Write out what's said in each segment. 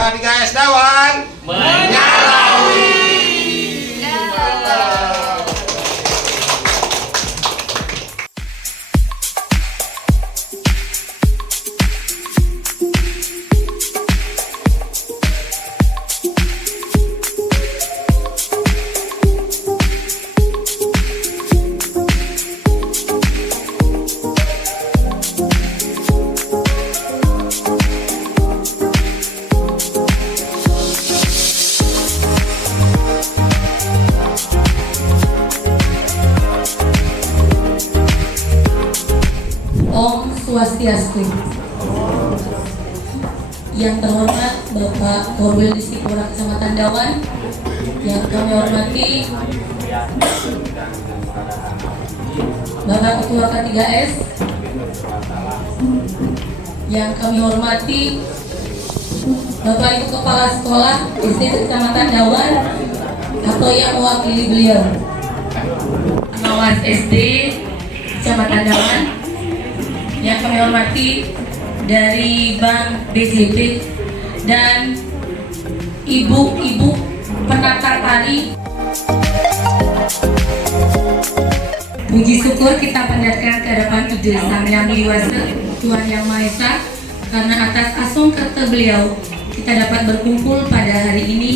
K3S Dawan menyalawi. Om Swastiastu. Yang terhormat Bapak Korwil Distipura Kecamatan Dawan, yang kami hormati Bapak Ketua K3S, yang kami hormati Bapak Ibu Kepala Sekolah SD Kecamatan Dawan atau yang mewakili beliau, pengawas SD Kecamatan Dawan, yang kami hormati dari Bank BJB dan ibu-ibu penata tari. Puji syukur kita panjatkan ke hadapan Tujuh Sang Yang Widi Tuhan Yang Maha Esa, karena atas asung kerta beliau kita dapat berkumpul pada hari ini.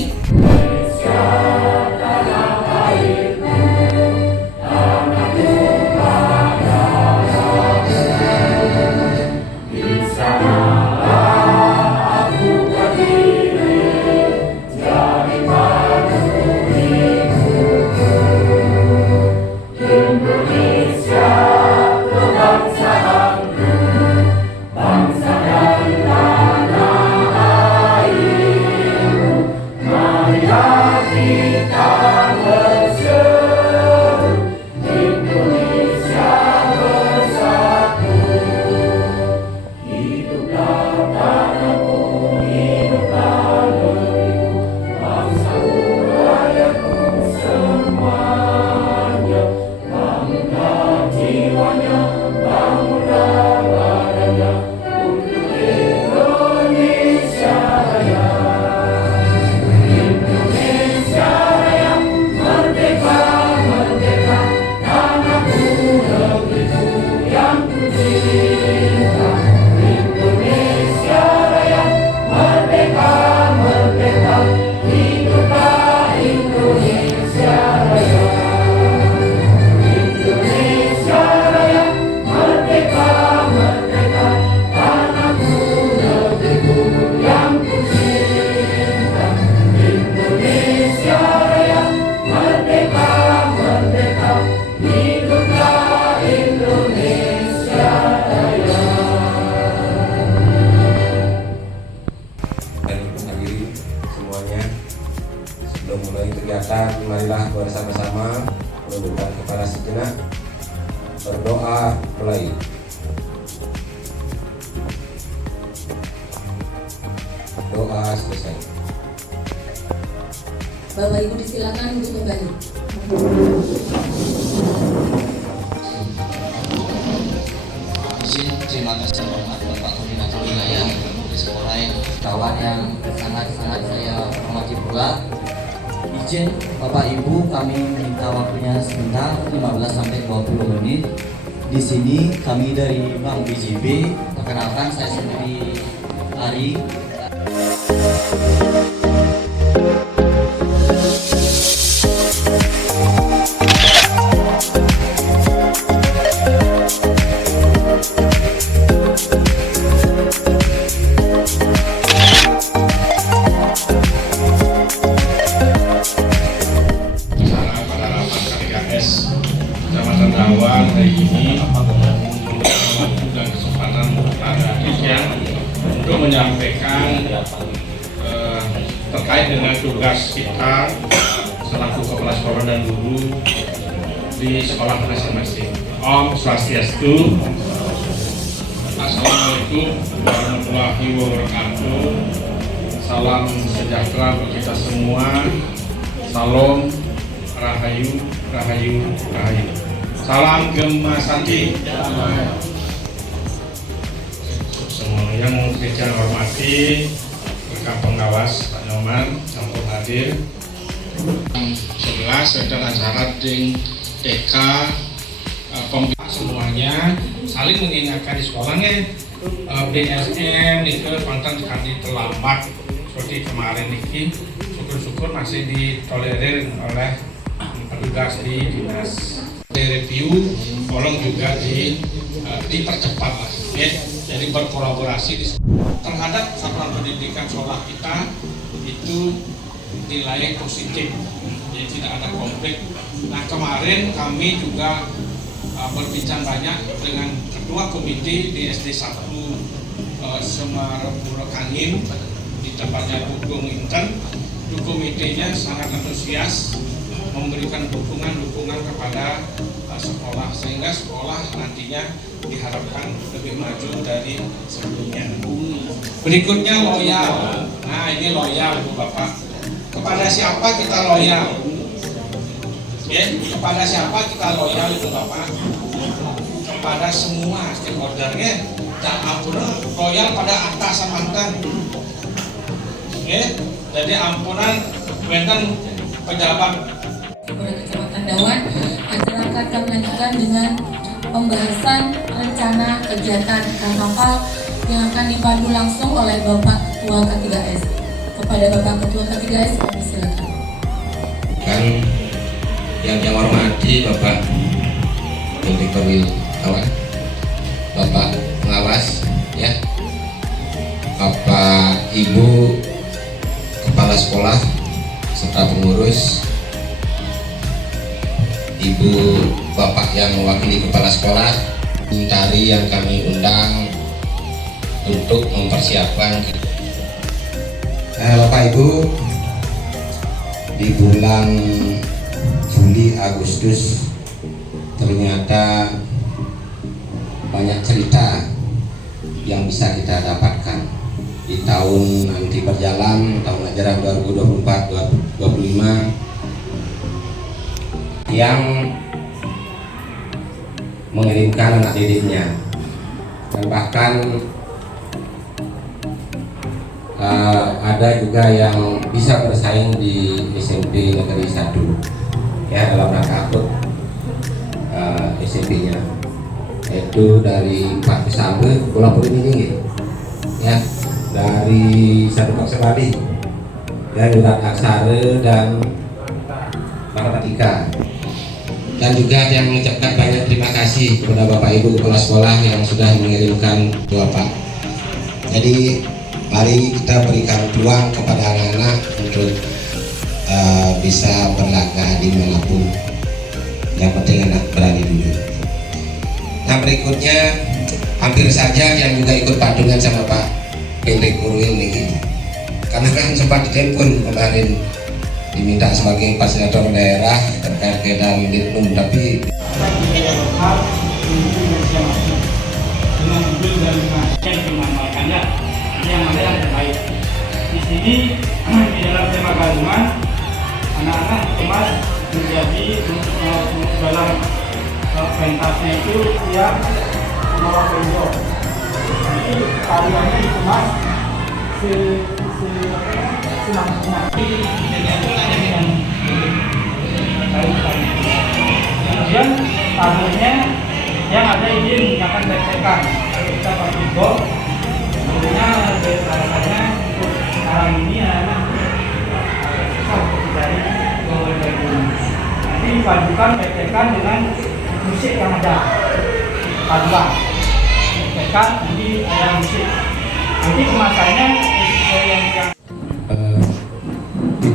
Sebelum mulai kegiatan, marilah bersama-sama menundukkan kepala sejenak, berdoa mulai. Doa selesai. Bapak Ibu disilakan untuk kembali. Terima kasih hormat Bapak Koordinator Wilayah di sekolah Dawan yang sangat-sangat saya hormati pula. Izin Bapak Ibu, kami minta waktunya sebentar 15-20 menit. Di sini kami dari Bank BJB, perkenalkan saya sendiri Ari. Kecamatan Dawan hari ini dan kesempatan pada untuk menyampaikan terkait dengan tugas kita selaku kepala sekolah dan guru di sekolah masing-masing. Om Swastiastu. Assalamualaikum warahmatullahi wabarakatuh. Salam sejahtera untuk kita semua. Salam Rahayu, Rahayu, Rahayu. Salam Gema Santi. Semua yang saya hormati Kak Pengawas Pak Nyoman sampun hadir. 11 sedang acara di TK pembina semuanya saling mengingatkan di sekolahnya BSM itu konten kami terlambat seperti kemarin ini, syukur-syukur masih ditolerir oleh petugas di dinas. Review tolong juga dipercepat lah ya. Jadi berkolaborasi terhadap satuan pendidikan sekolah kita itu nilai positif, jadi tidak ada konflik. Nah kemarin kami juga berbincang banyak dengan ketua komite di SD 1 Semarang Kangin di tempatnya Bukung Inten. Itu komitenya sangat antusias memberikan dukungan kepada sekolah sehingga sekolah nantinya diharapkan lebih maju dari sebelumnya. Berikutnya loyal. Nah ini loyal Bu Bapak. Kepada siapa kita loyal? Ya, kepada siapa kita loyal itu Bapak? Kepada semua stakeholdernya. Dan ampunan loyal pada atasan mantan. Ya, jadi ampunan mantan pejabat. Kepada Kecamatan Dawan, acara akan melanjutkan dengan pembahasan rencana kegiatan karnaval yang akan dipandu langsung oleh Bapak Ketua K3S. Kepada Bapak Ketua K3S, kami silakan. Kan yang hormati Bapak Direktur Kawan, Bapak Pengawas, ya, Bapak Ibu Kepala Sekolah serta pengurus, Ibu Bapak yang mewakili Kepala Sekolah, tari yang kami undang untuk mempersiapkan. Bapak Ibu, di bulan Juli Agustus ternyata banyak cerita yang bisa kita dapatkan di tahun nanti berjalan, tahun ajaran 2024-2025 yang mengirimkan anak didiknya, dan bahkan ada juga yang bisa bersaing di SMP Negeri 1 ya, dalam rangka akut SMP-nya, yaitu dari Pak Pesambe, Pulau Purwini ya, dari Satu Paksebali ya, Yurat Aksara dan Matematika. Dan juga yang mengucapkan banyak terima kasih kepada Bapak Ibu Kepala Sekolah yang sudah mengirimkan Bapak. Jadi mari kita berikan peluang kepada anak-anak untuk bisa berlaga di manapun. Yang penting anak berani dulu. Nah berikutnya hampir saja yang juga ikut patungan sama Pak Hendrik Murwil nih, karena kan sempat ditelepon kemarin diminta sebagai fasilitator daerah terkait keadaan Litnum, tapi dengan judul dan yang dimanfaatkannya yang mana yang terbaik. Di sini di dalam tema kandungan anak-anak dikemas menjadi dalam pentasnya itu yang membawa penjor. Jadi tariannya dikemas kemudian tamunya yang ada izin akan ditekan kita pakai gol. Tentunya alasannya untuk sekarang ini anak susah untuk mencari gol baru. Nanti dipadukan tekan dengan musik yang ada, paduan tekan nanti ada musik. Nanti kemasannya yang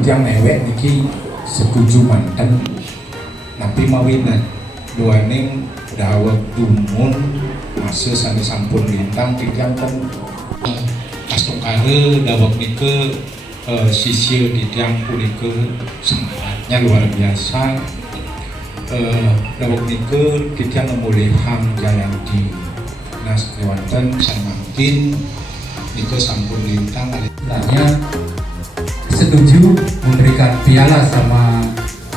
yang mewek niki setuju mantan napi mawinan dua neng dawet dumun masa sana sampun lintang tijang kan astokare dawet nike sisir tijang punike semangatnya luar biasa. Dawet nike tijang memulihang Jayanti nas kewanten samakin nike sampun lintang alihnya setuju memberikan piala sama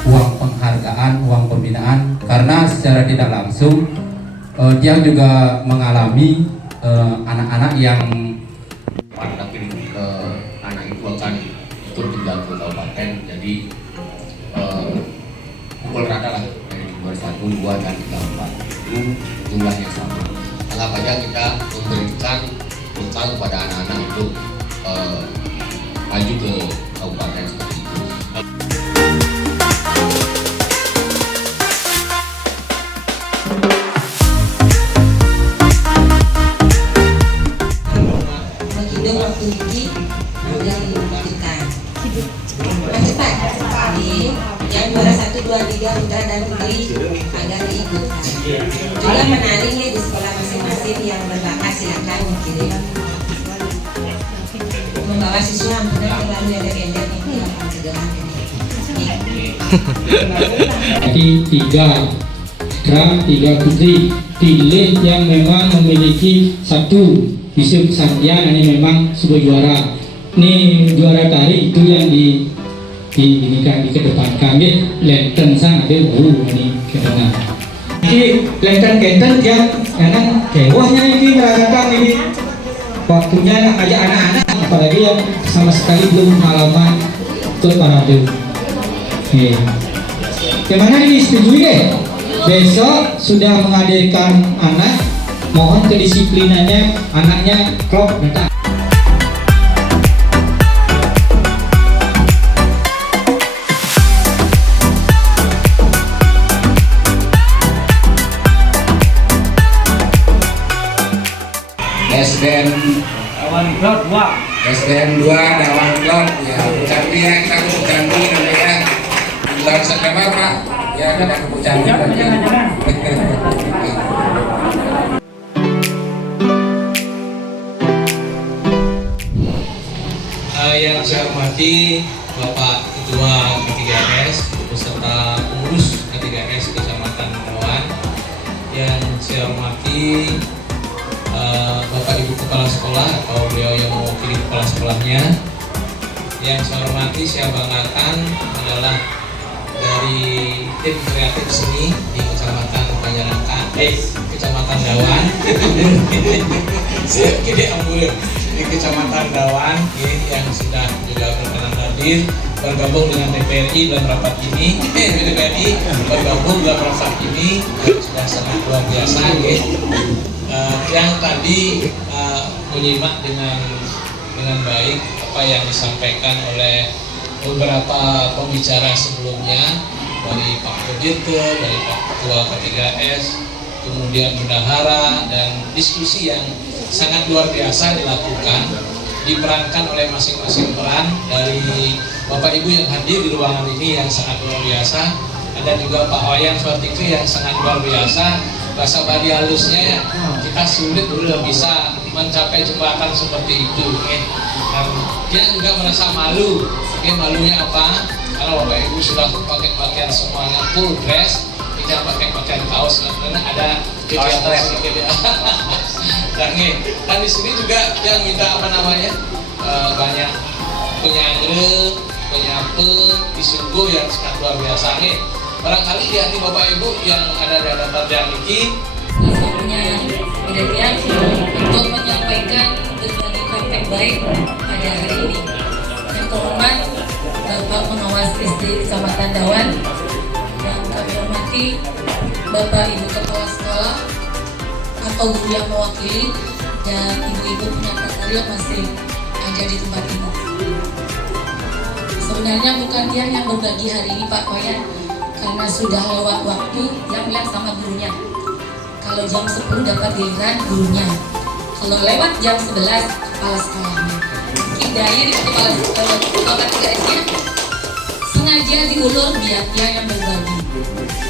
uang penghargaan, uang pembinaan, karena secara tidak langsung dia juga mengalami anak-anak yang tapi ke anak ataupun 2 dan 3, 4 itu jumlahnya sama. Anggap aja kita memberikan bekal kepada anak-anak untuk maju ke kabupaten seperti itu. Menghidup waktu ini yang dibutuhkan. Lanjut Pak. Yang juara 1, 2, 3 putra dan putri agar diikutkan. Juga menarik ya di sekolah masing-masing yang berbakat, silakan mengirim. Membawa siswa ampunan terlalu edek-edek itu yang akan segera ini. Jadi 3 putra, 3 putri pilih yang memang memiliki 1 isu kesaktian, ini memang sebuah juara. Ini juara tari itu yang ini kan dikedepankan, lenten sang ada ini kedepan. Ini lenten kenten yang karena kewahnya ini meragakan ini waktunya ajak anak-anak, apalagi yang sama sekali belum pengalaman ikut parade. Gimana ini setujui deh? Besok sudah menghadirkan anak, mohon kedisiplinannya anaknya klop datang. SDN 2 Dawan Klop ya, Jambi ya, kita ke Jambi namanya bulan September Pak ya, kita ke Jambi Yang saya hormati Bapak Ketua K3S beserta pengurus K3S Kecamatan Dawan, yang saya hormati Bapak Ibu Kepala Sekolah atau beliau yang mewakili kepala sekolahnya. Yang saya hormati, saya banggakan adalah dari tim kreatif seni di Kecamatan Panjarakan, Kecamatan Dawan. Saya kira ambil di Kecamatan Dawan yang sudah juga berkenan hadir bergabung dengan TPRI dalam rapat ini. TPRI bergabung dalam rapat ini sudah sangat luar biasa. Yang tadi menyimak dengan baik apa yang disampaikan oleh beberapa pembicara sebelumnya, dari Pak Kodirke, dari Pak Ketua K3S, kemudian bendahara, dan diskusi yang sangat luar biasa dilakukan, diperankan oleh masing-masing peran dari Bapak Ibu yang hadir di ruangan ini yang sangat luar biasa. Ada juga Pak Wayan Suartikri yang sangat luar biasa. Bahasa Bali halusnya ya, kita sulit belum bisa mencapai jebakan seperti itu. Dan dia juga merasa malu. Malunya apa? Karena Bapak Ibu sudah pakai pakaian semuanya full dress, tidak pakai pakaian kaos karena ada kegiatan sedikit ya. Dan di sini juga yang minta apa namanya banyak penyanyi, penyape, disungguh yang sangat luar biasa nih. Barangkali di hati Bapak Ibu yang ada di hadapan yang ini Punya kira-kira untuk menyampaikan berbagai praktek baik pada hari ini. Yang terhormat Bapak Pengawas SD Kecamatan Dawan, yang kami hormati Bapak Ibu Kepala Sekolah atau guru yang mewakili, dan ibu-ibu penyandang tari yang masih ada di tempat ini. Sebenarnya bukan dia yang berbagi hari ini Pak Koyan, karena sudah lewat waktu yang sama gurunya. Kalau jam 10 dapat giliran gurunya, kalau lewat jam 11 kepala sekolahnya. Kidanya di kepala K3S-nya sengaja diulur biar dia yang berbagi.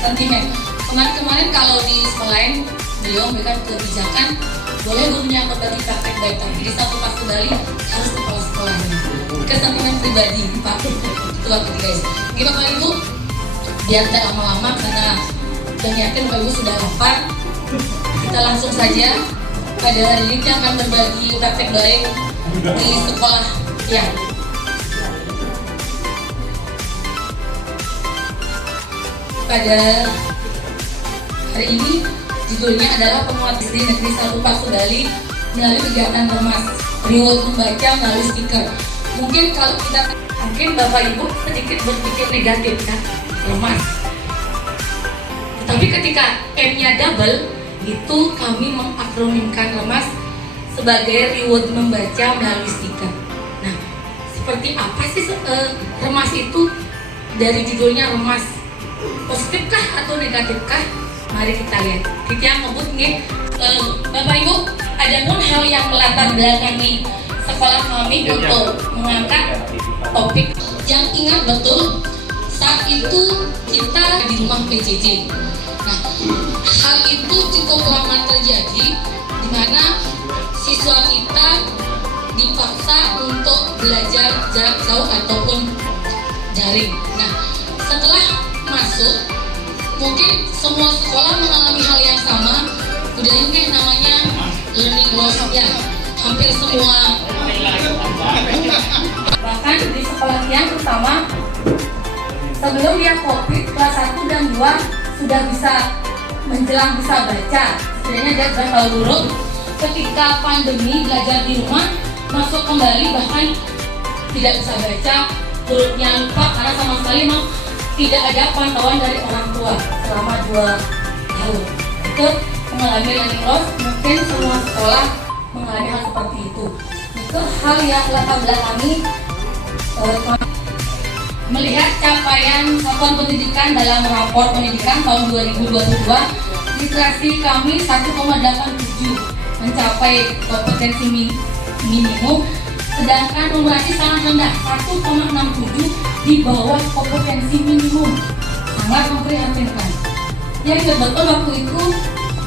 Sentimen. Kemarin kalau di sekolah lain beliau memberikan kebijakan boleh gurunya berbagi praktek baik, tapi di satu pas kembali harus kepala sekolahnya. Kesentimen pribadi Pak Ketua K3S. Oke Bapak Ibu, biar tidak lama-lama karena dan yakin Bapak Ibu sudah lapar, kita langsung saja pada hari ini kita akan berbagi praktek baik di sekolah ya. Pada hari ini judulnya adalah penguat SD Negeri 1 Paku Bali melalui kegiatan Remas, reward membaca melalui stiker. Mungkin kalau kita mungkin Bapak Ibu sedikit berpikir negatif kan, Remas. Tapi ketika M-nya double, itu kami mengakronimkan remas sebagai reward membaca melalui stiker. Nah, seperti apa sih remas itu? Dari judulnya remas, positifkah atau negatifkah? Mari kita lihat. Kita yang ngebut nih, Bapak Ibu, ada pun hal yang melatar belakangi sekolah kami untuk mengangkat topik yang ingat betul saat itu kita di rumah PJJ. Nah, hal itu cukup lama terjadi di mana siswa kita dipaksa untuk belajar jarak jauh ataupun daring. Nah, setelah masuk, mungkin semua sekolah mengalami hal yang sama. Udah yuk namanya learning loss ya, hampir semua. Bahkan di sekolah yang pertama, sebelum dia COVID kelas 1 dan 2 sudah bisa menjelang bisa baca. Setidaknya dia sudah tahu huruf. Ketika pandemi belajar di rumah, masuk kembali bahkan tidak bisa baca, hurufnya lupa karena sama sekali memang tidak ada pantauan dari orang tua selama 2 tahun. Itu mengalami learning loss. Mungkin semua sekolah mengalami hal seperti itu. Itu hal yang latar belakangi melihat capaian satuan pendidikan dalam rapor pendidikan tahun 2022, literasi kami 1,87 mencapai kompetensi minimum, sedangkan numerasi sangat rendah 1,67 di bawah kompetensi minimum. Sangat memprihatinkan. Yang betul waktu itu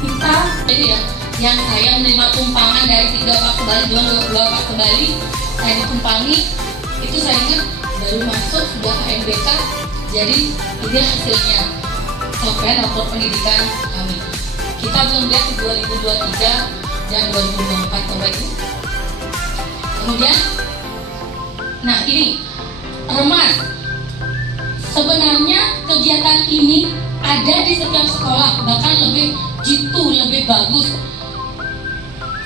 kita ini ya, yang saya menerima tumpangan dari 3 Pak ke Bali, 2 Pak ke Bali, saya ditumpangi, itu saya ingat baru masuk sudah HMBK. Jadi ini hasilnya capaian rapor pendidikan kami. Kita belum lihat di 2023 dan 2024 Bapak Ibu. Kemudian, nah ini remas. Sebenarnya kegiatan ini ada di setiap sekolah, bahkan lebih jitu, lebih bagus.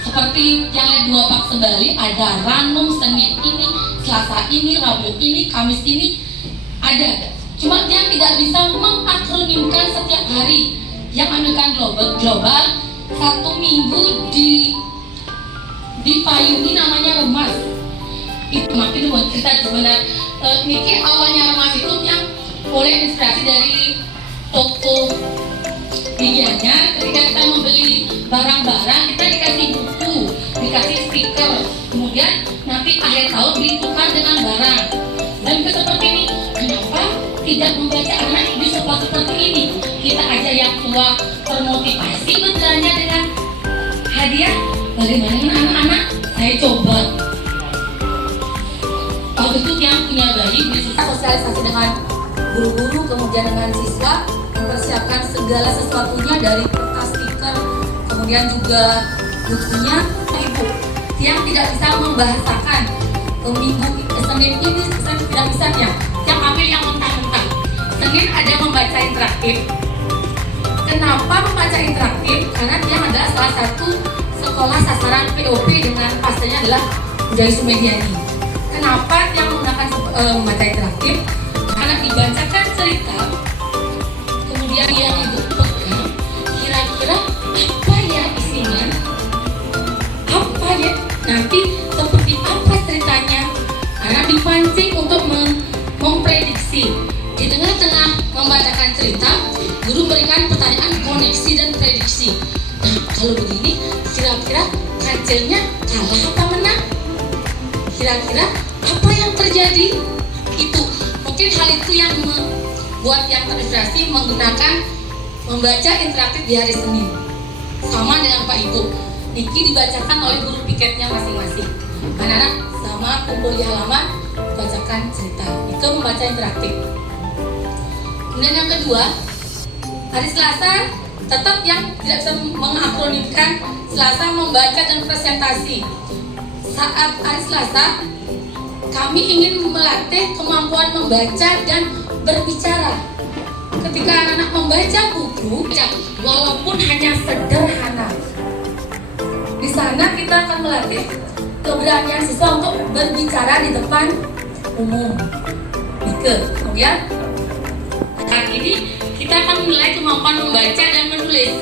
Seperti yang lain 2 Pak Sebali, ada Ranum Senin ini, Selasa ini, Rabu ini, Kamis ini, ada. Cuma dia tidak bisa mengakronimkan setiap hari. Yang ambilkan global 1 minggu dipayungi namanya remas. Itu makin buat kita sebenarnya. Niki awalnya remas itu yang oleh inspirasi dari toko medianya. Ketika kita membeli barang-barang, kita dikasih buku, dikasih stiker, kemudian nanti akhir tahun ditukar dengan barang. Dan itu seperti ini. Kenapa tidak membaca anak di sekolah seperti ini? Kita aja yang tua termotivasi berbelanja dengan hadiah. Bagaimana dengan anak-anak? Saya coba. Waktu itu yang punya bayi bisa sosialisasi dengan guru-guru, kemudian dengan siswa, mempersiapkan segala sesuatunya dari kertas stiker, kemudian juga bukunya. Ibu yang tidak bisa membahasakan minggu Senin ini saya tidak bisa ya, yang ambil yang mentah-mentah. Senin ada membaca interaktif. Kenapa membaca interaktif? Karena dia adalah salah satu sekolah sasaran POP dengan pastinya adalah Budaya Sumediani. Kenapa yang menggunakan membaca interaktif? Karena dibacakan cerita, kemudian yang ibu pegang, kira-kira apa ya isinya, apa ya nanti seperti apa ceritanya, karena dipancing untuk memprediksi. Di tengah-tengah membacakan cerita, guru berikan pertanyaan koneksi dan prediksi. Nah, kalau begini, kira-kira kancilnya kalah apa menang? Kira-kira apa yang terjadi? Itu mungkin hal itu yang membuat yang terinspirasi menggunakan membaca interaktif di hari Senin. Sama dengan Pak Ibu, Niki dibacakan oleh guru piketnya masing-masing. Anak-anak sama kumpul di halaman, bacakan cerita. Itu membaca interaktif. Kemudian yang kedua, hari Selasa tetap yang tidak bisa mengakronimkan, Selasa membaca dan presentasi. Saat hari Selasa, kami ingin melatih kemampuan membaca dan berbicara. Ketika anak-anak membaca buku, walaupun hanya sederhana, di sana kita akan melatih keberanian siswa untuk berbicara di depan umum. Kemudian saat ini kita akan menilai kemampuan membaca dan menulis.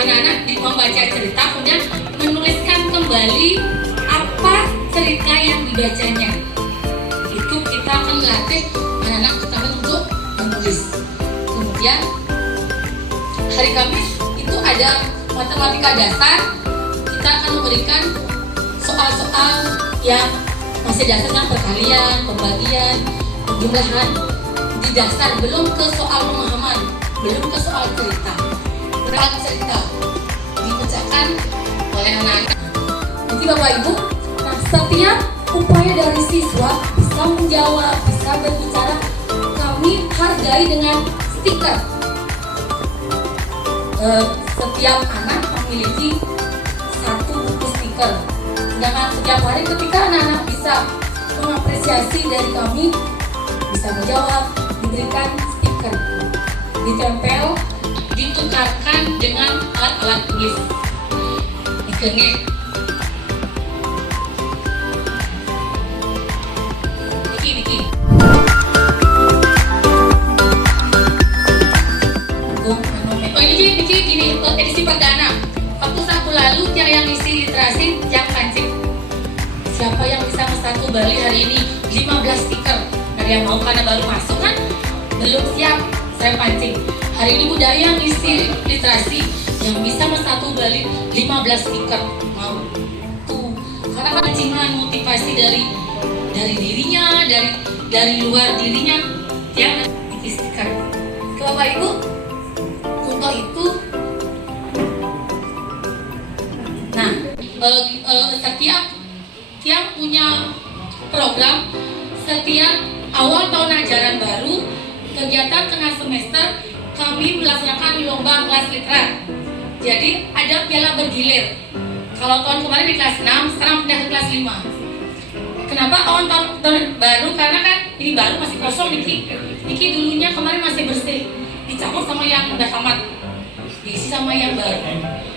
Anak-anak membaca cerita, kemudian menuliskan kembali apa cerita yang dibacanya. Itu kita akan melatih anak-anak kita untuk menulis. Kemudian hari Kamis itu ada matematika dasar. Kita akan memberikan soal-soal yang masih dasar dengan perkalian, pembagian, penjumlahan di dasar, belum ke soal pemahaman, belum ke soal cerita. Peran cerita dibacakan oleh anak-anak. Jadi Bapak Ibu, nah setiap upaya dari siswa bisa menjawab, bisa berbicara, kami hargai dengan stiker. Setiap anak memiliki satu buku stiker. Sedangkan setiap hari ketika anak-anak bisa mengapresiasi dari kami, bisa menjawab, diberikan stiker, ditempel, ditukarkan dengan alat-alat tulis. Dikengek. Niki. Oh ini gini, edisi perdana. Waktu Sabtu lalu yang isi literasi yang pancing. Siapa yang bisa satu Bali hari ini 15 stiker. Ada yang mau karena baru masuk kan? Belum siap, saya pancing. Hari ini budaya yang isi literasi yang bisa satu Bali 15 stiker. Mau tuh. Karena pancingan motivasi dari dirinya, dari luar dirinya yang isi stiker. Ke Bapak Ibu, untuk itu nah setiap yang punya program setiap awal tahun ajaran baru, kegiatan tengah semester kami melaksanakan lomba kelas literat. Jadi ada piala bergilir. Kalau tahun kemarin di kelas 6, sekarang pindah ke kelas 5. Kenapa awal tahun baru? Karena kan ini baru masih kosong Niki dulunya kemarin masih bersih, dicampur sama yang udah tamat, diisi sama yang baru.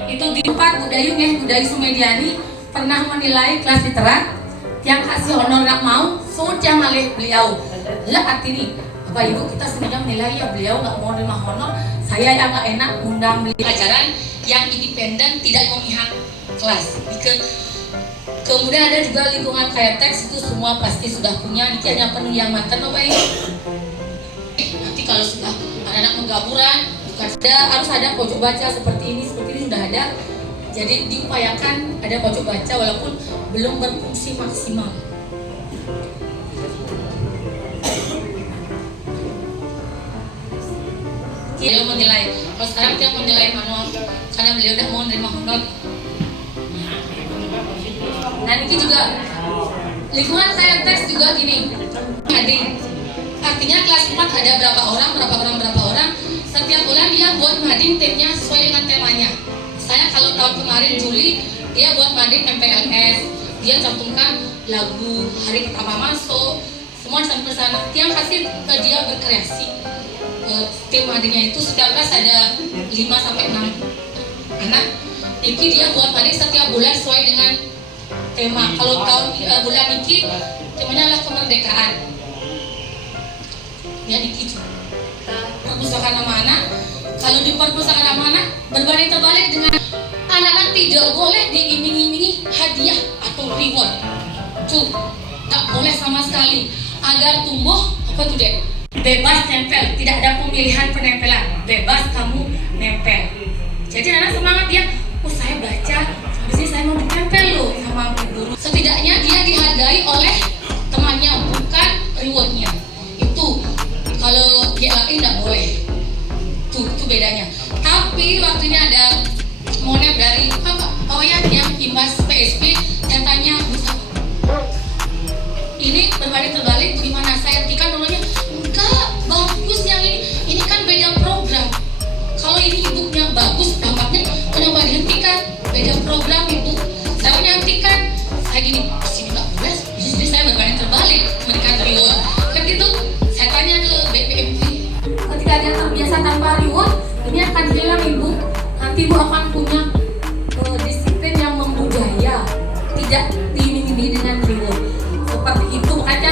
Itu di tempat Budayu Sumediani pernah menilai kelas literat yang kasih honor nggak mau, sudah malih beliau. Lah ini Bapak Ibu kita sebenarnya menilai ya beliau nggak mau terima honor, saya yang nggak enak undang beliau. Pelajaran yang independen tidak memihak kelas. Kemudian ada juga lingkungan kayak teks, itu semua pasti sudah punya. Ini hanya penuh yang mantan Bapak Ibu. Nanti kalau sudah anak-anak menggaburan, harus ada pojok baca seperti ini sudah ada. Jadi diupayakan ada pojok baca walaupun belum berfungsi maksimal. Beliau menilai, kalau sekarang dia menilai manual karena beliau udah mau menerima honor. Nah ini juga lingkungan kayak teks juga gini, artinya kelas 4 ada berapa orang, setiap bulan dia buat mading timnya sesuai dengan temanya. Saya kalau tahun kemarin Juli dia buat mading MPLS, dia cantumkan lagu hari pertama masuk, semua sampai sana. Dia kasih ke dia berkreasi. Tim madingnya itu setiap kelas ada 5-6 anak. Niki dia buat mading setiap bulan sesuai dengan tema. Kalau tahun bulan Niki temanya adalah kemerdekaan. Ya Niki perpustakaan anak-anak. Kalau di perpustakaan anak-anak berbanding terbalik dengan anak-anak tidak boleh diiming-imingi hadiah atau reward. Tuh, tak boleh sama sekali. Agar tumbuh apa tuh dek? Bebas nempel, tidak ada pemilihan penempelan. Bebas kamu nempel. Jadi anak semangat dia, oh saya baca, habis ini saya mau ditempel loh sama guru. Setidaknya dia dihargai oleh temannya, bukan rewardnya. Itu kalau GLI tidak boleh. Itu bedanya. Tapi waktunya ada monep dari apa ya yang imbas PSP, saya tanya ini berbalik terbalik bagaimana saya hentikan dulunya enggak bagus yang ini kan beda program. Kalau ini ibunya bagus dampaknya kenapa dihentikan, beda program ibu. Saya menghentikan saya gini sini nggak boleh, jadi saya berbalik terbalik memberikan reward kan gitu. Saya tanya ke BPMP, ketika dia terbiasa tanpa reward ini akan hilang ibu. Nanti ibu akan punya disiplin yang membudaya, tidak diiming-imingi dengan reward seperti itu. Makanya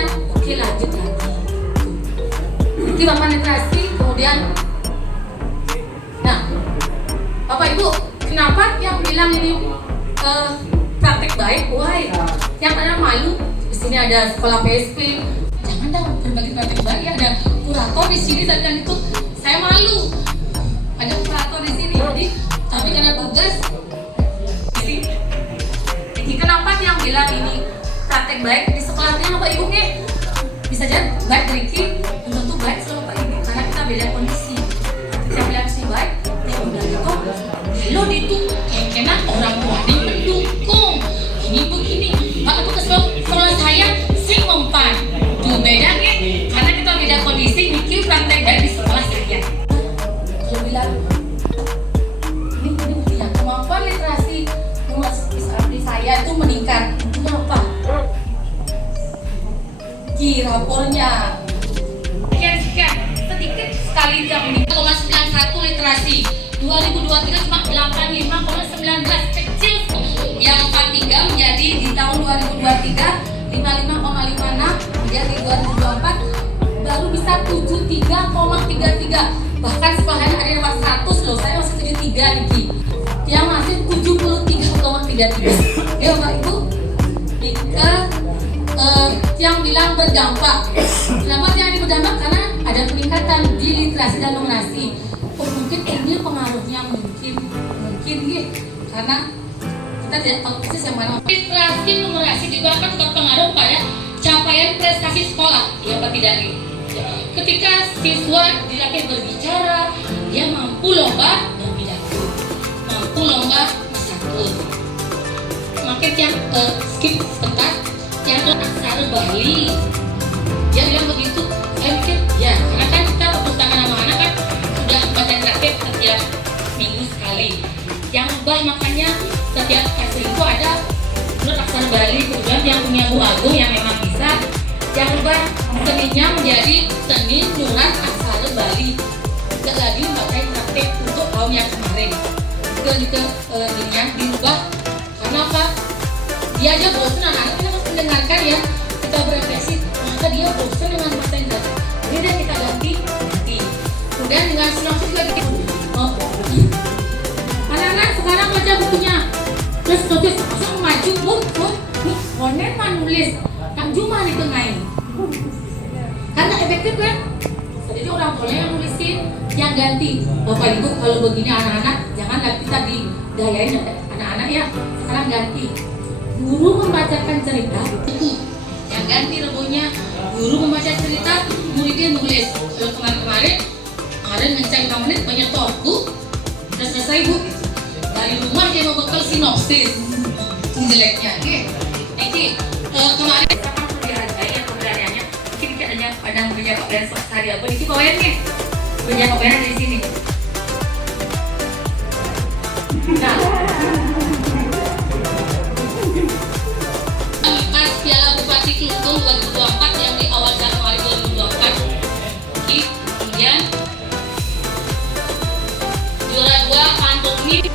Ibu, kenapa yang bilang ini praktek baik? Why? Yang ada malu. Di sini ada sekolah PSP. Jangan dong berbagi praktek baik. Ya, ada kurator di sini dan itu saya malu. Ada kurator di sini. Jadi, tapi karena tugas. Jadi kenapa yang bilang ini praktek baik di sekolahnya Bapak Ibu nih? Bisa jadi baik Riki, belum tentu baik sama Bapak Ibu karena kita beda kondisi. Yang bilang sih baik, yang bilang itu lo itu enak orang tua ini mendukung ini begini. Pak aku ke sekolah saya sing mempan tuh beda nih karena kita beda kondisi. Niki praktek baik di sekolah saya. Kalau bilang ini buktinya kemampuan literasi memasuki saya itu meningkat. Itu apa? Rapornya sekian sedikit sekali yang ini 91 literasi 2023 cuma 85,19 kecil. Yang 43 menjadi di tahun 2023 55,56 menjadi 2024 baru bisa 73,33. Bahkan sekolahnya ada yang masih 100 loh, saya masih 73 Niki yang masih 73,33. Ya Bapak Ibu, yang bilang berdampak. Kenapa yang berdampak? Karena ada peningkatan di literasi dan numerasi. Mungkin ini pengaruhnya mungkin ya, karena kita tidak tahu persis yang mana. Literasi numerasi juga akan berpengaruh pada capaian prestasi sekolah, ya Pak tidak nih. Ketika siswa dilatih berbicara, dia mampu lomba berpidato, mampu lomba bersatur. Makin yang skip sebentar. Yang aksara Bali dia bilang begitu. Saya pikir ya karena kan kita perpustakaan anak-anak kan sudah baca interaktif setiap minggu sekali. Yang ubah makanya setiap kasih itu ada menurut aksara Bali. Kemudian yang punya Bu Agung yang memang bisa yang ubah seninya menjadi seni nyurat aksara Bali. Tidak lagi membaca interaktif untuk kaum yang kemarin. Itu diubah karena apa? Dia aja bosan anak-anak kita mendengarkan ya, kita berefleksi, maka dia bosan dengan masa yang datang. Jadi kita ganti. Kemudian dengan sinopsis juga anak-anak sekarang baca bukunya, terus notis langsung maju, nih konen mah nulis, tak cuma di tengah ini, karena efektif kan. Jadi orang tuanya yang nulisin, yang ganti. Bapak Ibu kalau begini anak-anak jangan lagi kita didayain anak-anak ya, sekarang ganti. Guru membacakan cerita itu yang ganti rebonya. Guru membaca cerita, muridnya nulis. Kalau kemarin ngenceng menit banyak toku udah selesai Bu. Dari rumah dia mau bekal sinopsis jeleknya. Oke. Kemarin sama dihargai yang keberaniannya mungkin kita hanya padang banyak dan sekali apa ini bawaannya banyak bawaannya dari sini. Nah, Piala Bupati Klungkung 2024 yang di awal Januari 2024. Kemudian juara 2 Antoni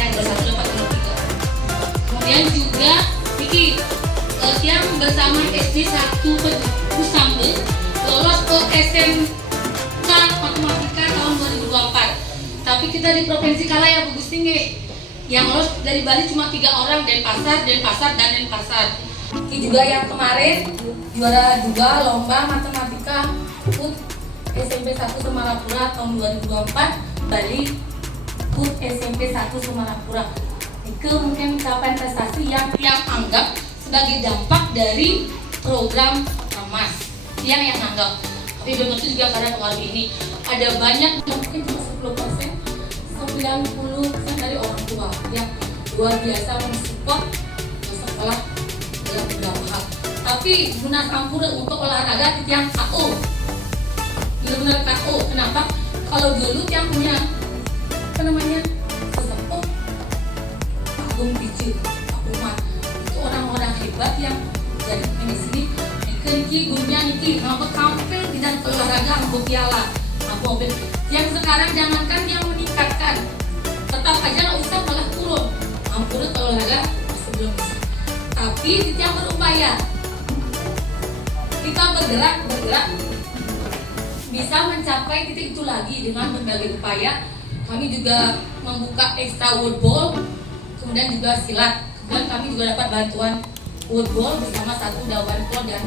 yang bersatu dapat 3. Kemudian juga Niki yang bersama SD 1 Kusambe lolos ke SMK Matematika tahun 2024. Tapi kita di Provinsi Kalaya bagus tinggi. Yang lolos dari Bali cuma 3 orang, Denpasar. Ini juga yang kemarin juara juga lomba matematika PUT SMP 1 Semarapura tahun 2024 Bali PUT SMP 1 Semarapura. Itu mungkin capaian prestasi yang anggap sebagai dampak dari program Ramas yang anggap. Tapi belum tentu juga karena pengaruh ini ada banyak mungkin cuma 10%. 90% dari orang tua yang luar biasa mensupport sekolah dalam beberapa hal. Tapi Munas Ampura untuk olahraga yang KO, benar-benar KO. Kenapa? Kalau dulu yang punya sesepuh Pak Agung Biju, Pak Umar itu orang-orang hebat yang dari di sini. Niki gurunya Niki mau tampil di dalam olahraga ambil piala, mobil. Yang sekarang jangankan yang meningkatkan, tetap aja nggak bisa malah turun. Ampun kalau olahraga masih belum bisa. Tapi kita berupaya, kita bergerak bisa mencapai titik itu lagi dengan berbagai upaya. Kami juga membuka extra woodball, kemudian juga silat. Kemudian kami juga dapat bantuan woodball bersama 1 dawan kol dan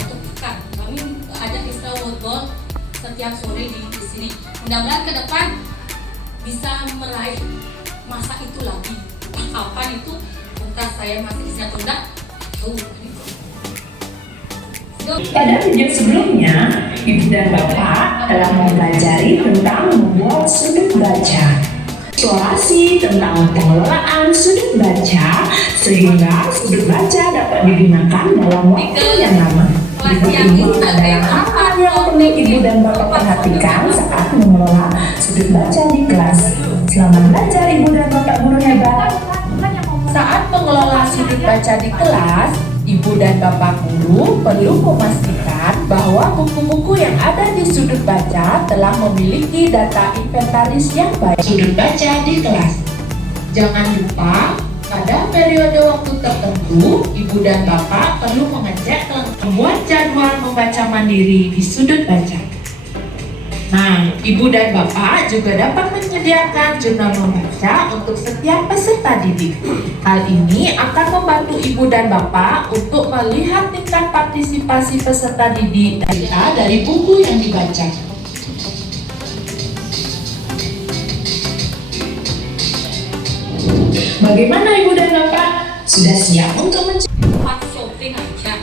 1 pekat. Kami ada extra woodball setiap sore di sini. Mudah-mudahan ke depan bisa meraih masa itu lagi. Kapan itu? Entah saya masih bisa atau enggak. Pada video sebelumnya, Ibu dan Bapak telah mempelajari tentang membuat sudut baca, eksplorasi tentang pengelolaan sudut baca sehingga sudut baca dapat digunakan dalam waktu yang lama. Berikut ini adalah hal-hal yang perlu Ibu dan Bapak perhatikan saat mengelola sudut baca di kelas. Selamat belajar Ibu dan Bapak guru hebat. Saat mengelola sudut baca di kelas, Ibu dan Bapak guru perlu memastikan bahwa buku-buku yang ada di sudut baca telah memiliki data inventaris yang baik. Sudut baca di kelas. Jangan lupa, pada periode waktu tertentu, Ibu dan Bapak perlu mengecek membuat jadwal membaca mandiri di sudut baca. Nah, Ibu dan Bapak juga dapat menyediakan jurnal membaca untuk setiap peserta didik. Hal ini akan membantu Ibu dan Bapak untuk melihat tingkat partisipasi peserta didik dari buku yang dibaca. Bagaimana Ibu dan Bapak? Sudah siap untuk tempat shopping aja?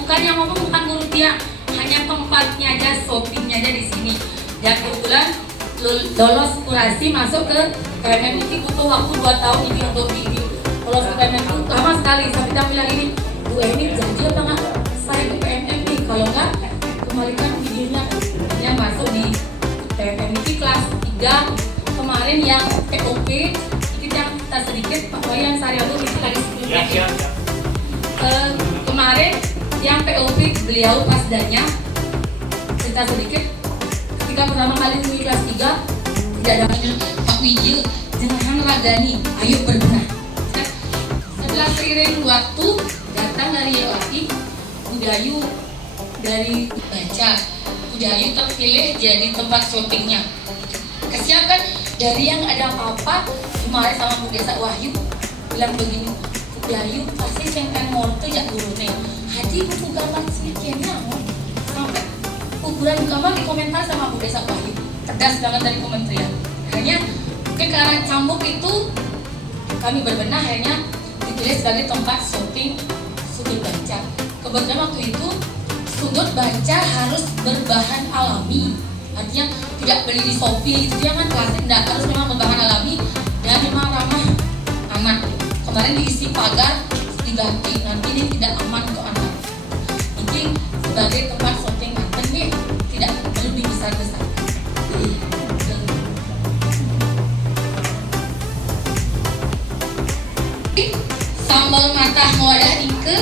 Bukan yang ngomong bukan guru dia, hanya tempatnya aja, shoppingnya aja di sini. Dan kebetulan lolos kurasi masuk ke KMM ini butuh waktu 2 tahun ini untuk video. Lolos ke KMM itu lama sekali sampai dia bilang ini, Bu Emi janji apa nggak? Saya ke KMM nih, kalau nggak kembalikan videonya. Yang masuk di KMM ini kelas 3 kemarin yang POP itu yang kita sedikit Pak Wayan Saryono itu lagi sebelumnya. Kemarin yang POP beliau pas danya cerita sedikit. Ketika pertama kali di kelas 3 tidak ada Pak Wijil jangan ragani, ayo berbenah. Setelah seiring waktu datang dari Yewati, Budayu dari baca, Budayu terpilih jadi tempat shoppingnya. Kesiapan dari yang ada apa-apa kemarin sama Bu Desa Wahyu bilang begini, Budayu pasti cengkan morto jak gurune. Haji buku gambar sedikitnya sampai ukuran gambar dikomentar sama Bu Desa Wahyu, cerdas banget dari kementerian. Hanya mungkin ke arah cambuk itu kami berbenah, hanya dipilih sebagai tempat shopping sudut baca. Kebetulan waktu itu sudut baca harus berbahan alami, artinya tidak beli di Shopee itu dia kan klasik, tidak, harus memang berbahan alami dan memang ramah anak. Kemarin diisi pagar diganti, nanti ini tidak aman untuk anak. Ini sebagai tempat shopping ini tidak perlu dibesar-besarkan. Sambal matah wadah ike,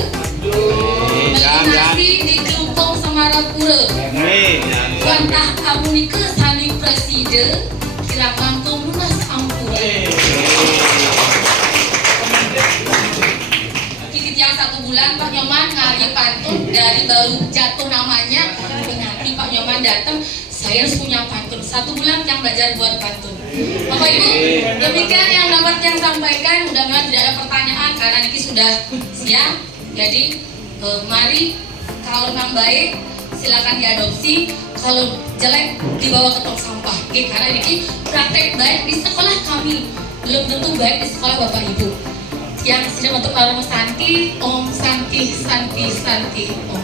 nasi di Kelungkong Semarapura. Wantah abu nike sali presiden, kilang mangkung lunas ampura. Yang 1 bulan Pak Nyoman ngari pantun dari baru jatuh namanya, nanti Pak Nyoman datang, saya harus punya pantun. 1 bulan yang belajar buat pantun. Bapak Ibu, demikian yang dapat yang sampaikan. Mudah-mudahan tidak ada pertanyaan karena Niki sudah siap. Jadi mari kalau memang baik silakan diadopsi, kalau jelek dibawa ke tong sampah. Oke, karena Niki praktek baik di sekolah kami belum tentu baik di sekolah Bapak Ibu. Yang sedang untuk Om Santi, Om Santi, Santi, Santi, Om.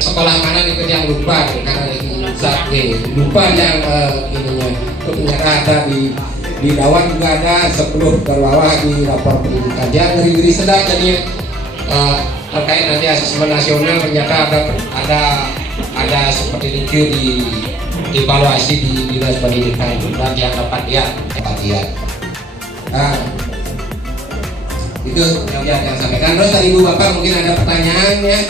Sekolah mana nih yang lupa karena saat lupa yang ininya ternyata ada di Dawan juga ada 10 terbawah di rapor pendidikan yang ngeri-ngeri sedang jadinya terkait nanti asesmen nasional ternyata ada seperti itu di evaluasi di dinas pendidikan dan yang dapat lihat. Nah, itu yang sampaikan. Terus Ibu Bapak mungkin ada pertanyaan ya?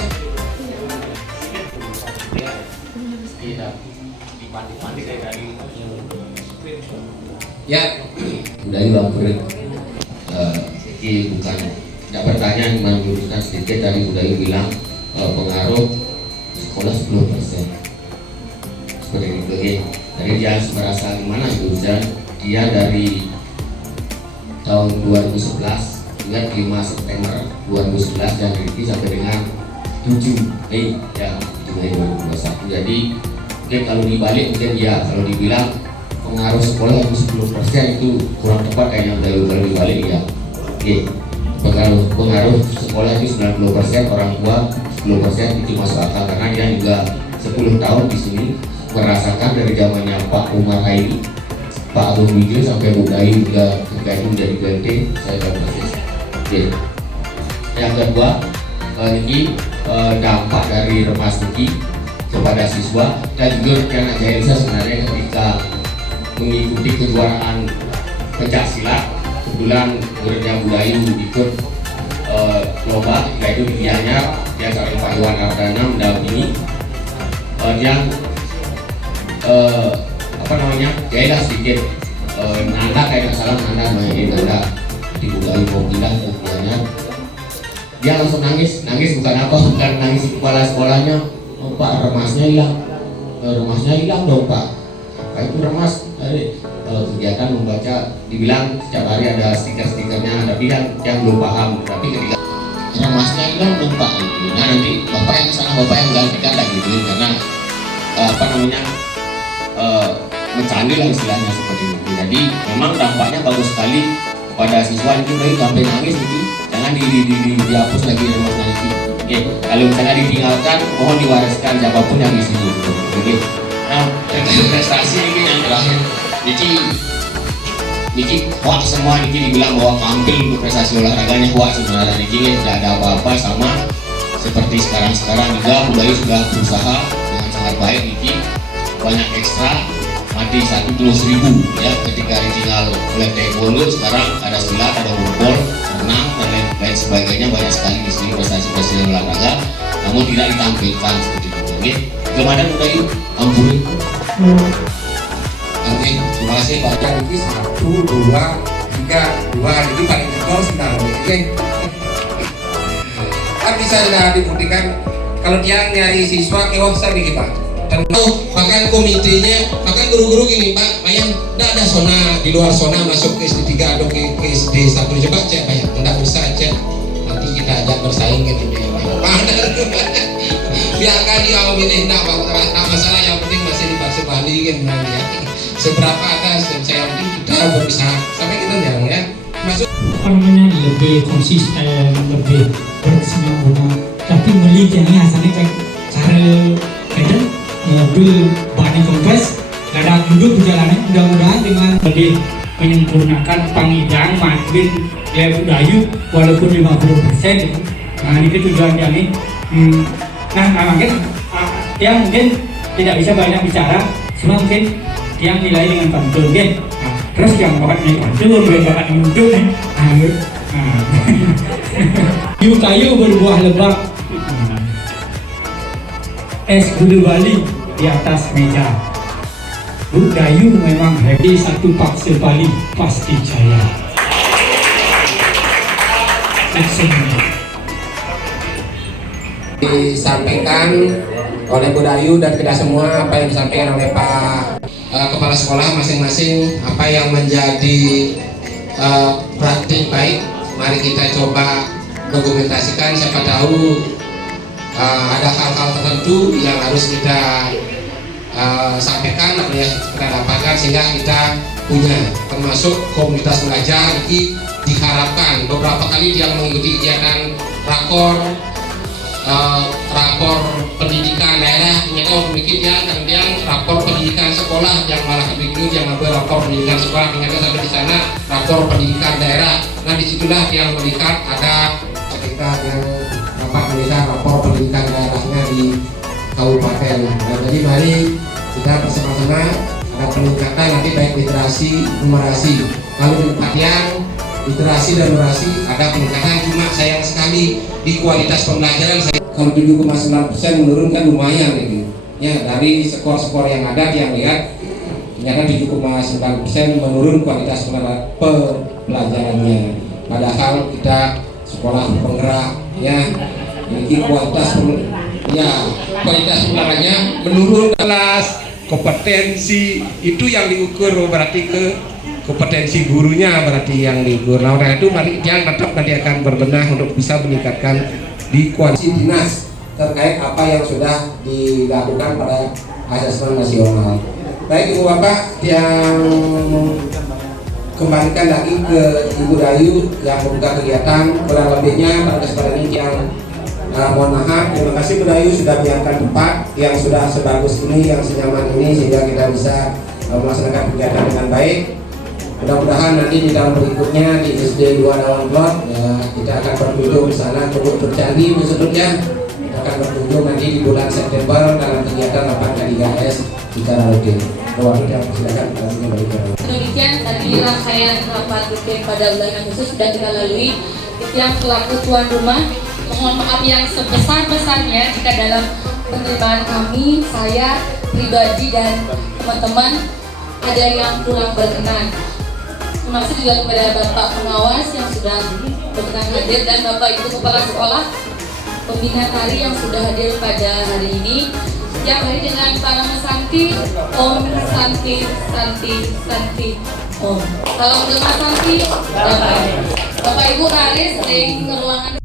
Ya. Dari Bapak Seki bukan tidak bertanya, meluruskan sedikit dari Budayu bilang pengaruh sekolah 10%. seperti itu. Oke. Jadi dia berasal di mana itu Zan? Dia dari tahun 2011 hingga 5 September 2011 dan Riki sampai dengan 7 Mei ya 7 Mei 2021. Jadi mungkin kalau dibalik mungkin ya kalau dibilang pengaruh sekolah itu 10% itu kurang tepat kayaknya kalau dibalik ya. Oke. Pengaruh sekolah itu 90%, orang tua 10% itu masuk akal karena dia juga 10 tahun di sini merasakan dari zamannya Pak Umar Hairi, Pak Agung Wijo sampai Bu Dayu juga ketika itu menjadi PLT saya dapat persis. Oke. Yang kedua ini dampak dari Remas Niki kepada siswa dan juga anak Jailisa sebenarnya ketika mengikuti kejuaraan pencak silat kebetulan muridnya Bu Dayu ikut lomba yaitu di Gianyar dia saling Pak Iwan Ardana mendampingi dia jahillah sedikit nanda kayak nggak salah nanda nanda di Bu Dayu mau pindah ke Gianyar dia langsung nangis bukan apa bukan nangis di kepala sekolahnya Pak remasnya hilang dong Pak itu remas dari kegiatan membaca dibilang setiap hari ada stiker-stikernya tapi kan yang belum paham tapi ketika remasnya hilang dong Pak gitu. Nah nanti bapak yang sana bapak yang gantikan lah gitu karena mencandil lah istilahnya seperti itu. Jadi memang dampaknya bagus sekali kepada siswa itu dari sampai nangis gitu jangan dihapus lagi remasnya itu. Oke, kalau misalnya ditinggalkan mohon diwariskan siapapun yang di sini. Oke. Nah, terkait prestasi ini yang terakhir, Niki wah semua Niki dibilang bahwa tampil untuk prestasi olahraganya wah sebenarnya Niki tidak ada apa-apa sama seperti sekarang juga Budaya sudah berusaha dengan sangat baik Niki banyak ekstra mati 1 kilo 1000 ya ketika tinggal oleh taekwondo sekarang ada silat ada woodball renang dan lain sebagainya banyak sekali di sini prestasi olahraga namun tidak ditampilkan seperti itu. Oke, Ramadan udah yuk ampunin. Oke, terima kasih Pak. Ini 1, 2, 3, 2 ini paling kecil sebentar. Oke. Kan bisa sudah dibuktikan kalau dia nyari siswa ke WhatsApp nih Pak. Tentu bahkan komitenya, bahkan guru-guru gini Pak, bayang tidak ada zona di luar zona masuk ke SD 3 atau ke SD 1 coba cek bayang, tidak bisa cek. Nanti kita ajak bersaing gitu ya Pak. Biarkan dia milih tidak masalah yang penting masih di Pasir Bali kan ya. Seberapa atas dan saya penting kita berusaha sampai kita jarang ya masuk lebih konsisten lebih berkesinambungan tapi melihatnya asalnya kayak cara kadang mobil bani kempes kadang duduk perjalanan mudah-mudahan dengan lebih menyempurnakan pangidang makin ya Budayu walaupun 50%. Nah ini tujuan kami. Nah mungkin yang mungkin tidak bisa banyak bicara cuma mungkin yang nilai dengan pantun kan. Nah, terus yang bakat naik pantun yang bakat duduk nih yuk kayu berbuah lebat es bulu Bali di atas meja Budayu memang happy satu paksa Bali pasti jaya. Disampaikan oleh Budayu dan kita semua apa yang disampaikan oleh Pak Kepala Sekolah masing-masing apa yang menjadi praktik baik mari kita coba dokumentasikan siapa tahu ada hal-hal tertentu yang harus kita sampaikan atau yang kita dapatkan sehingga kita punya termasuk komunitas belajar ini diharapkan beberapa kali dia mengikuti kegiatan rakor pendidikan daerah ternyata memiliki dia kemudian rapor pendidikan sekolah yang malah begitu yang ambil rapor pendidikan sekolah ternyata sampai di sana rapor pendidikan daerah. Nah disitulah yang melihat ada ketika yang dapat melihat rapor pendidikan daerahnya di kabupaten. Nah, jadi mari kita bersama-sama ada peningkatan nanti baik literasi numerasi. Kalau di pelatihan literasi dan numerasi ada peningkatan cuma sayang sekali di kualitas pembelajaran saya kalau 7,9% menurun kan lumayan gitu ya dari skor-skor yang ada yang lihat ternyata 7,9% menurun kualitas pembelajarannya padahal kita sekolah penggerak ya memiliki kualitas pembelajarannya menurun kelas kompetensi itu yang diukur, berarti kompetensi gurunya berarti yang diukur. Nah, oleh itu mari yang tetap nanti akan berbenah untuk bisa meningkatkan di kualitas dinas terkait apa yang sudah dilakukan pada asesmen nasional. Baik Ibu Bapak, yang kembalikan lagi ke Ibu Dayu yang membuka kegiatan, kurang lebihnya pada kesempatan ini yang mohon maaf. Terima kasih Bu Dayu sudah menyiapkan tempat yang sudah sebagus ini, yang senyaman ini, sehingga kita bisa melaksanakan kegiatan dengan baik. Mudah-mudahan nanti di tahun berikutnya di SD 2 Dawang Blok ya, kita akan berkunjung ke sana untuk bercandi maksudnya. Kita akan berkunjung nanti di bulan September dalam kegiatan 8K3S secara rutin. Silakan Demikian tadi rangkaian rapat rutin pada bulan Agustus sudah kita lalui. Yang selaku tuan rumah, mohon maaf yang sebesar-besarnya jika dalam penerimaan kami, saya pribadi dan teman-teman ada yang kurang berkenan. Termasuk juga kepada Bapak Pengawas yang sudah berkenan hadir dan Bapak Ibu Kepala Sekolah Pembina Tari yang sudah hadir pada hari ini. Yang hari dengan para Santi, Om Santi Santi Santi Om. Kalau udah Mas Santi, Bapak Ibu Karis sering ke ruangan.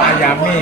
Ayami.